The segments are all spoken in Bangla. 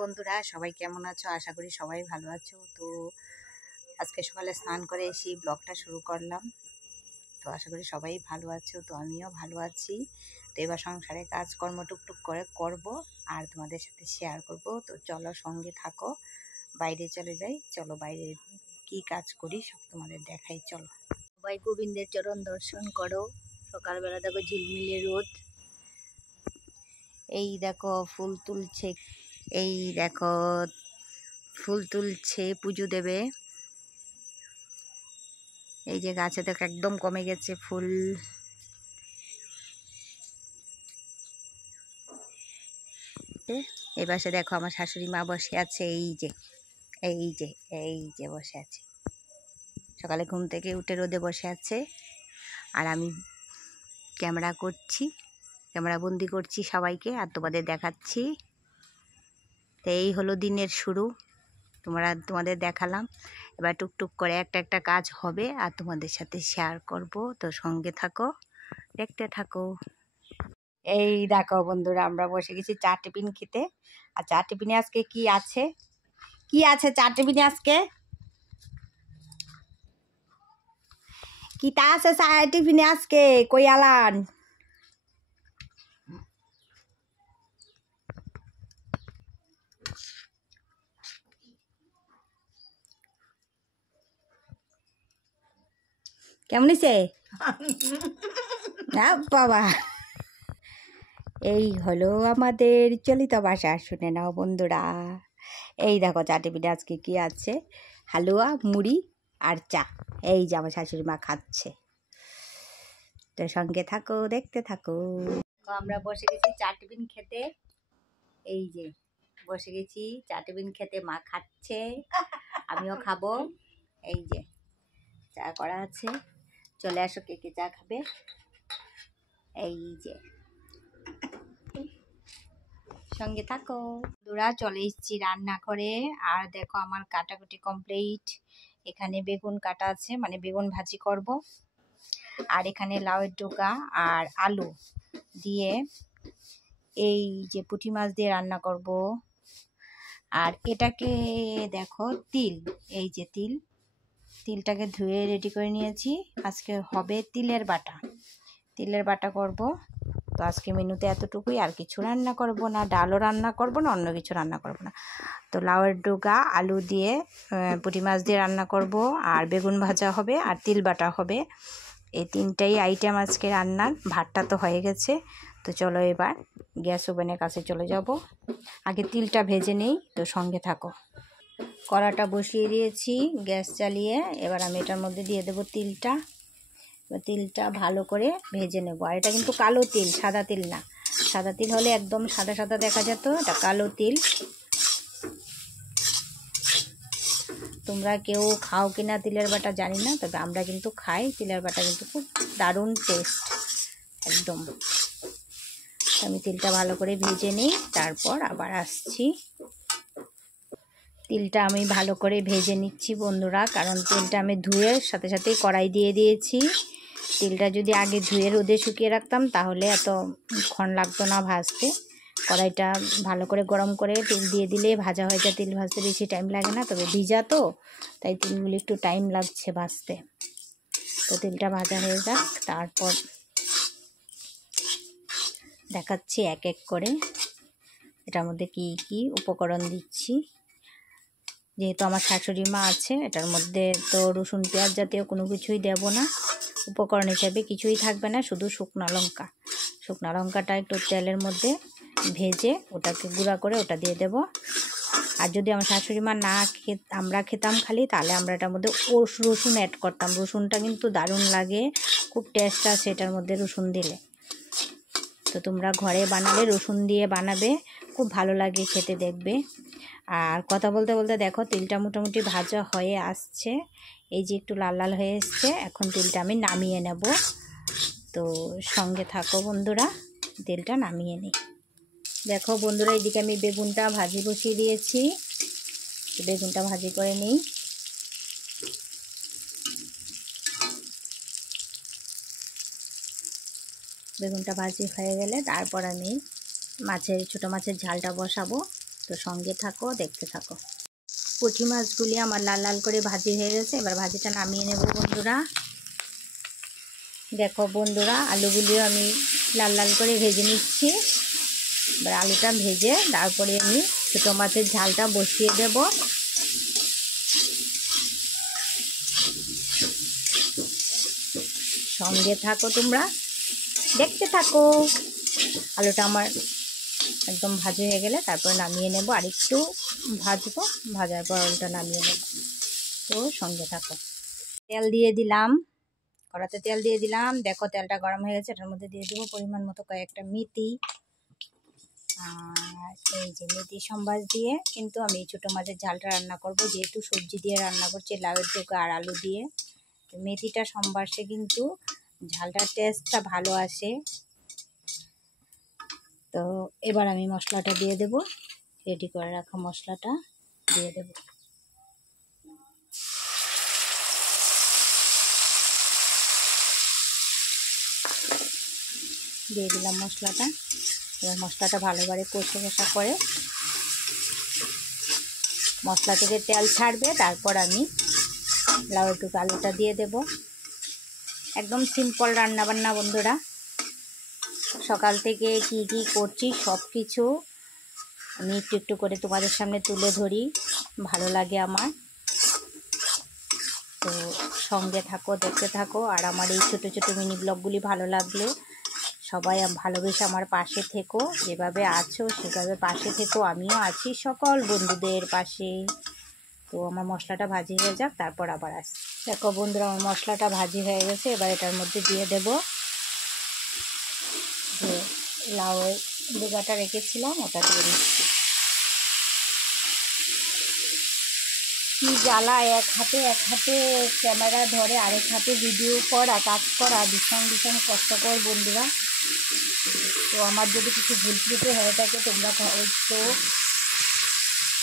বন্ধুরা, সবাই কেমন আছো? আশা করি সবাই ভালো আছো। তো আজকে সকালে স্নান করে এসে ব্লগটা শুরু করলাম। তো আশা করি সবাই ভালো আছো। তো আমিও ভালো আছি। তো এবার সংসারে কাজকর্ম টুকটুক করে করব আর তোমাদের সাথে শেয়ার করব। তো চলো, সঙ্গে থাকো। বাইরে চলে যাই। চলো, বাইরে কি কাজ করি সব তোমাদের দেখাই। চলো, সবাই গোবিন্দের চরণ দর্শন করো। সকালবেলা দেখো ঝিলমিলে রোদ। এই দেখো ফুল তুলছে, এই দেখো ফুল তুলছে, পুজো দেবে। এই যে গাছে দেখো একদম কমে গেছে ফুল। এই পাশে দেখো আমার শাশুড়ি মা বসে আছে। এই যে বসে আছে। সকালে ঘুম থেকে উঠে রোদে বসে আছে আর আমি ক্যামেরা করছি, ক্যামেরা বন্দি করছি সবাইকে আর তোমাদের দেখাচ্ছি। তো এই হলো দিনের শুরু। তোমাদের দেখালাম। এবার টুকটুক করে একটা একটা কাজ হবে আর তোমাদের সাথে শেয়ার করব। তো সঙ্গে থাকো, দেখতে থাকো। এই দেখো বন্ধুরা, আমরা বসে গেছি চা টিফিন খেতে। আর চা টিফিনে আজকে কি আছে চা টিফিনে আজকে কিটা আছে চা টিফিনে আজকে? কই আলান? কেমন হয়েছে? বাবা, এই হলো আমাদের চলিত ভাষা। শুনে নাও বন্ধুরা। এই দেখো চা টিফিনে আজকে কি আছে, হালুয়া, মুড়ি আর চা। এই যে আমার শাশুড়ি মা খাচ্ছে। তো সঙ্গে থাকো, দেখতে থাকো। আমরা বসে গেছি চা টিফিন খেতে। এই যে বসে গেছি চা টিফিন খেতে, মা খাচ্ছে, আমিও খাবো। এই যে চা করা আছে, চলে আসো কে কে চা খাবে। এই যে সঙ্গে থাকো। দুরা চলে এসেছি রান্না করে। আর দেখো আমার কাটাকুটি কমপ্লিট। এখানে বেগুন কাটা আছে, মানে বেগুন ভাজি করব। আর এখানে লাউয়ের ডোকা আর আলু দিয়ে এই যে পুঁটি মাছ দিয়ে রান্না করব। আর এটাকে দেখো তিল, এই যে তিলটাকে ধুয়ে রেডি করে নিয়েছি। আজকে হবে তিলের বাটা করব। তো আজকে মেনুতে এতটুকুই, আর কিছু রান্না করব না, ডালও রান্না করব না, অন্য কিছু রান্না করব না। তো লাউয়ের ডোকা আলু দিয়ে পুঁটি মাছ দিয়ে রান্না করব, আর বেগুন ভাজা হবে আর তিল বাটা হবে। এই তিনটাই আইটেম আজকে রান্নার। ভাতটা তো হয়ে গেছে। তো চলো এবার গ্যাস ওভেনের কাছে চলে যাব। আগে তিলটা ভেজে নেই, তো সঙ্গে থাকো। কড়াটা বসিয়ে দিয়েছি গ্যাস জ্বালিয়ে। এবার আমি এটার মধ্যে দিয়ে দেবো তিলটা ভালো করে ভেজে নেব। আর এটা কিন্তু কালো তিল, সাদা তিল না। সাদা তিল হলে একদম সাদা সাদা দেখা যেত, এটা কালো তিল। তোমরা কেউ খাও কিনা তিলের বাটা জানি না, তবে আমরা কিন্তু খাই। তিলের বাটা কিন্তু খুব দারুণ টেস্ট একদম। আমি তিলটা ভালো করে ভেজে নিই, তারপর আবার আসছি। তিলটা আমি ভালো করে ভেজে নিচ্ছি বন্ধুরা, কারণ তিলটা আমি ধুয়ে সাথে সাথেই কড়াই দিয়ে দিয়েছি। তিলটা যদি আগে ধুয়ে রোদে শুকিয়ে রাখতাম তাহলে এতক্ষণ লাগতো না ভাজতে। কড়াইটা ভালো করে গরম করে তিল দিয়ে দিলে ভাজা হয়ে যায়। তিল ভাজতে বেশি টাইম লাগে না, তবে ভিজা তো, তাই তিলগুলো একটু টাইম লাগছে ভাজতে। তো তিলটা ভাজা হয়ে যাক, তারপর দেখাচ্ছি এক এক করে এটার মধ্যে কি কি উপকরণ দিচ্ছি। যেহেতু আমার শাশুড়ি মা আছে, এটার মধ্যে তো রসুন পেঁয়াজ জাতীয় কোনো কিছুই দেব না। উপকরণ হিসেবে কিছুই থাকবে না, শুধু শুকনো লঙ্কাটা একটু তেলের মধ্যে ভেজে ওটাকে গুঁড়া করে ওটা দিয়ে দেব। আর যদি আমার শাশুড়ি মা আমরা খেতাম খালি, তাহলে আমরা এটার মধ্যে রসুন অ্যাড করতাম। রসুনটা কিন্তু দারুণ লাগে, খুব টেস্ট আছে এটার মধ্যে রসুন দিলে। তো তোমরা ঘরে বানালে রসুন দিয়ে বানাবে, খুব ভালো লাগে খেতে, দেখবে। আর কথা বলতে বলতে দেখো তিলটা মোটামুটি ভাজা হয়ে আসছে। এই যে একটু লাল লাল হয়ে এসছে, এখন তিলটা আমি নামিয়ে নেব। তো সঙ্গে থাকো বন্ধুরা, তেলটা নামিয়ে নিই। দেখো বন্ধুরা, এইদিকে আমি বেগুনটা ভাজি বসিয়ে দিয়েছি। বেগুনটা ভাজি করে নিই। বেগুনটা ভাজি হয়ে গেলে তারপর আমি ছোটো মাছের ঝালটা বসাবো। তো সঙ্গে থাকো, দেখতে থাকো। পুঁটি মাছগুলি আমার লাল লাল করে ভাজি হয়ে গেছে। এবার ভাজিটা নামিয়ে নেব বন্ধুরা। দেখো বন্ধুরা, আলুগুলিও আমি লাল লাল করে ভেজে নিচ্ছি। এবার আলুটা ভেজে তারপরে আমি ছোটো মাছের ঝালটা বসিয়ে দেব। সঙ্গে থাকো তোমরা, দেখতে থাকো। আলুটা আমার একদম ভাজি হয়ে গেলে তারপরে নামিয়ে নেব। আর একটু ভাজবো, ভাজার পর আলুটা নামিয়ে নেব। তো সঙ্গে থাকো। তেল দিয়ে দিলাম, কড়াতে তেল দিয়ে দিলাম। দেখো তেলটা গরম হয়ে গেছে। এটার মধ্যে দিয়ে দেবো পরিমাণ মতো কয়েকটা মেথি। আর এই যে মেথি সম্বাস দিয়ে কিন্তু আমি এই ছোটো মাছের ঝালটা রান্না করব, যেহেতু সবজি দিয়ে রান্না করছি, লাউয়ের ডোকা আর আলু দিয়ে। তো মেথিটা সম্বাসে কিন্তু ঝালটার টেস্টটা ভালো আসে। তো এবার আমি মশলাটা দিয়ে দেব, রেডি করে রাখা মশলাটা দিয়ে দেব। দিয়ে দিলাম মশলাটা। এবার মশলাটা ভালোভাবে কষা করে মশলা থেকে তেল ছাড়বে, তারপর আমি লাউয়ের ডোকা আলুটা দিয়ে দেব। একদম সিম্পল রান্নাবান্না বন্ধুরা। সকাল থেকে কি কি করছি সব কিছু আমি একটু একটু করে তোমাদের সামনে তুলে ধরি, ভালো লাগে আমার। তো সঙ্গে থাকো, দেখতে থাকো। আর আমার এই ছোটো ছোটো মিনি ব্লগগুলি ভালো লাগলে সবাই ভালোবেসে আমার পাশে থেকো। যেভাবে আছো সেভাবে পাশে থেকো, আমিও আছি সকল বন্ধুদের পাশে। তো আমার মশলাটা ভাজি হয়ে যাক, তারপর আবার আসি। দেখো বন্ধুরা, আমার মশলাটা ভাজি হয়ে গেছে। এবার এটার মধ্যে দিয়ে দেব যে লাউয়ের ডোকাটা রেখেছিলাম, ওটা দিয়ে দিচ্ছি। কি জ্বালা, এক হাতে ক্যামেরা ধরে আরেক হাতে ভিডিও করা, কাজ করা ভীষণ কষ্টকর বন্ধুরা। তো আমার যদি কিছু ভুল ত্রুটি হয়ে থাকে তোমরা একটু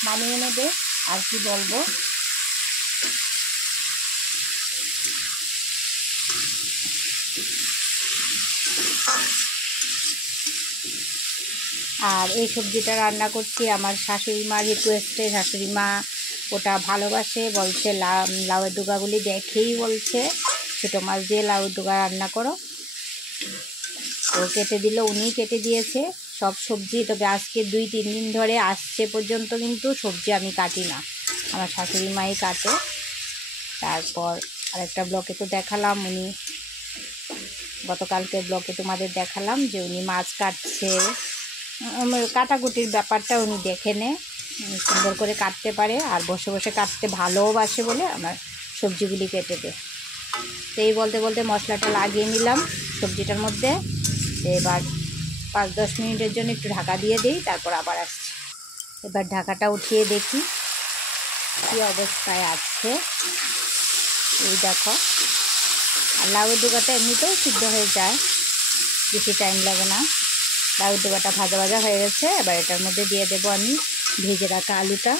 মানিয়ে নেবে, আর কি বলবো। আর এই সবজিটা রান্না করছি আমার শাশুড়ি মার রিকোয়েস্টে। শাশুড়ি মা ওটা ভালোবাসে, বলছে লাউয়ের ডোকাগুলি দেখেই বলছে ছোটো মাছ দিয়ে লাউয়ের ডোকা রান্না করো। তো কেটে দিল, উনিই কেটে দিয়েছে সব সবজি। তবে আজকে 2-3 দিন ধরে আসছে পর্যন্ত কিন্তু সবজি আমি কাটি না, আমার শাশুড়ি মাই কাটে। তারপর আরেকটা ব্লকে তো দেখালাম, উনি গতকালকে ব্লকে তোমাদের দেখালাম যে উনি মাছ কাটছে। কাটাকুটির ব্যাপারটা উনি দেখে নেয়, সুন্দর করে কাটতে পারে, আর বসে বসে কাটতে ভালোবাসে বলে আমার সবজিগুলি কেটে দেয়। তো এই বলতে বলতে মশলাটা লাগিয়ে নিলাম সবজিটার মধ্যে। এবার 5-10 মিনিটের জন্য একটু ঢাকা দিয়ে দিই, তারপর আবার আসছি। এবার ঢাকাটা উঠিয়ে দেখি কী অবস্থায় আছে। এই দেখো, আর লাউয়ের ডোকাটা এমনিতেও সিদ্ধ হয়ে যায়, বেশি টাইম লাগে না। লাউয়ের ডোকাটা ভাজা ভাজা হয়ে গেছে। এবার এটার মধ্যে দিয়ে দেবো আমি ভেজে রাখা আলুটা।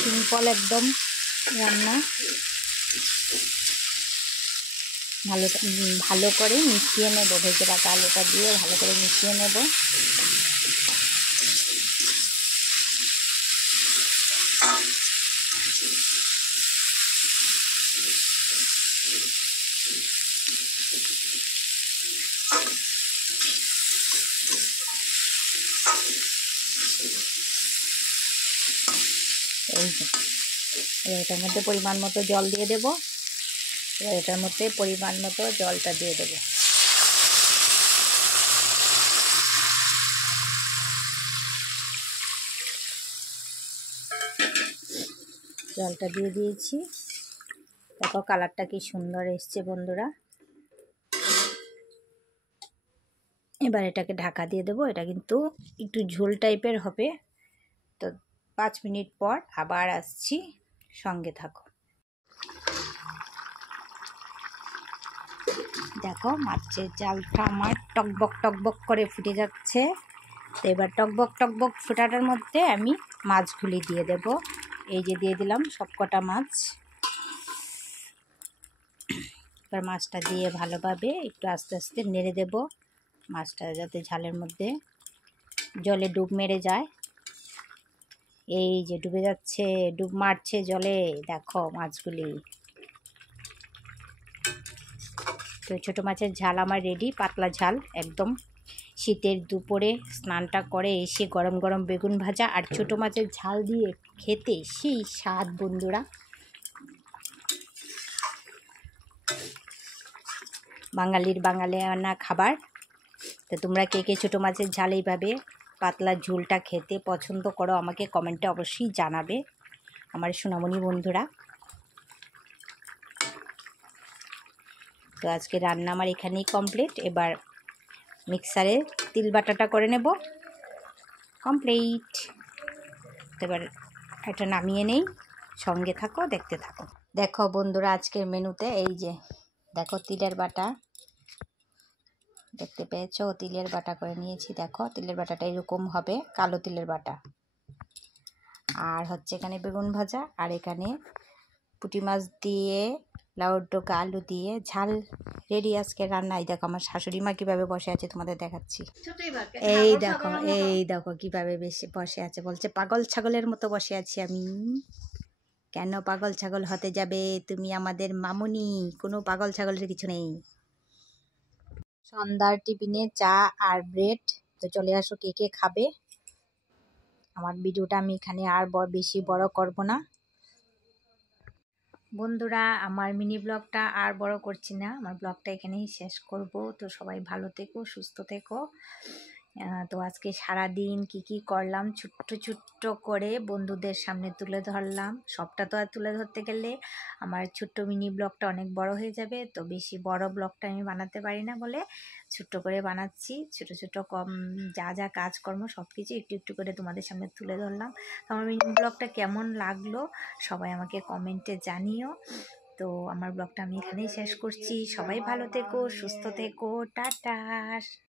সিম্পল একদম রান্না। ভালো করে মিশিয়ে নেব, ভেজে রাখা আলুটা দিয়ে ভালো করে মিশিয়ে নেব। এই যে এটার মধ্যে পরিমাণ মতো জল দিয়ে দেব। এবার এটার মধ্যে পরিমাণ মতো জলটা দিয়ে দেব। জলটা দিয়ে দিয়েছি। দেখো কালারটা কি সুন্দর এসছে বন্ধুরা। এবার এটাকে ঢাকা দিয়ে দেবো। এটা কিন্তু একটু ঝোল টাইপের হবে। তো 5 মিনিট পর আবার আসছি, সঙ্গে থাকো। দেখো মাছের জালটা আমার টকবক করে ফুটে যাচ্ছে। তো এবার টকবক ফোটাটার মধ্যে আমি মাছগুলি দিয়ে দেব। এই যে দিয়ে দিলাম সবকটা মাছ। এবার মাছটা দিয়ে ভালোভাবে একটু আস্তে আস্তে নেড়ে দেব, মাছটা যাতে ঝালের মধ্যে জলে ডুব মেরে যায়। এই যে ডুবে যাচ্ছে, ডুব মারছে জলে, দেখো মাছগুলি। তো ছোটো মাছের ঝাল আমার রেডি, পাতলা ঝাল একদম। শীতের দুপুরে স্নানটা করে এসে গরম গরম বেগুন ভাজা আর ছোটো মাছের ঝাল দিয়ে খেতে সেই স্বাদ বন্ধুরা। বাঙালির বাঙালিয়ানা খাবার। তো তোমরা কে কে ছোটো মাছের ঝাল এইভাবে পাতলা ঝোলটা খেতে পছন্দ করো আমাকে কমেন্টে অবশ্যই জানাবে আমার সোনামণি বন্ধুরা। তো আজকে রান্না আমার এখানেই কমপ্লিট। এবার মিক্সারে তিল বাটাটা করে নেব, কমপ্লিট। এবার এটা নামিয়ে নেই, সঙ্গে থাকো, দেখতে থাকো। দেখো বন্ধুরা আজকের মেনুতে এই যে দেখো তিলের বাটা, দেখতে পেয়েছো তিলের বাটা করে নিয়েছি। দেখো তিলের বাটাটা এরকম হবে, কালো তিলের বাটা। আর হচ্ছে এখানে বেগুন ভাজা, আর এখানে পুঁটি মাছ দিয়ে লাউর ডোকা আলু দিয়ে ঝাল রেডি আজকে রান্না। এই দেখো আমার শাশুড়ি মা কীভাবে বসে আছে তোমাদের দেখাচ্ছি। এই দেখো কীভাবে বেশি বসে আছে, বলছে পাগল ছাগলের মতো বসে আছি আমি। কেন পাগল ছাগল হতে যাবে, তুমি আমাদের মামুনি, কোনো পাগল ছাগলের কিছু নেই। সন্ধ্যার টিফিনে চা আর ব্রেড। তো চলে আসো কে কে খাবে। আমার ভিডিওটা আমি এখানে আর বেশি বড় করব না বন্ধুরা। আমার মিনি ব্লগটা আর বড় করছি না, আমার ব্লগটা এখানেই শেষ করব। তো সবাই ভালো থেকো, সুস্থ থেকো। তো আজকে সারা দিন কি করলাম ছোট্ট ছোট্ট করে বন্ধুদের সামনে তুলে ধরলাম। সবটা তো আর তুলে ধরতে গেলে আমার ছোট্ট মিনি ব্লগটা অনেক বড় হয়ে যাবে। তো বেশি বড় ব্লগটা আমি বানাতে পারি না বলে ছোট্ট করে বানাচ্ছি। ছোট ছোট যা যা কাজকর্ম সব কিছু একটু একটু করে তোমাদের সামনে তুলে ধরলাম। তো আমার মিনি ব্লগটা কেমন লাগলো সবাই আমাকে কমেন্টে জানিও। তো আমার ব্লগটা আমি এখানেই শেষ করছি। সবাই ভালো থেকো, সুস্থ থেকো, টাটা।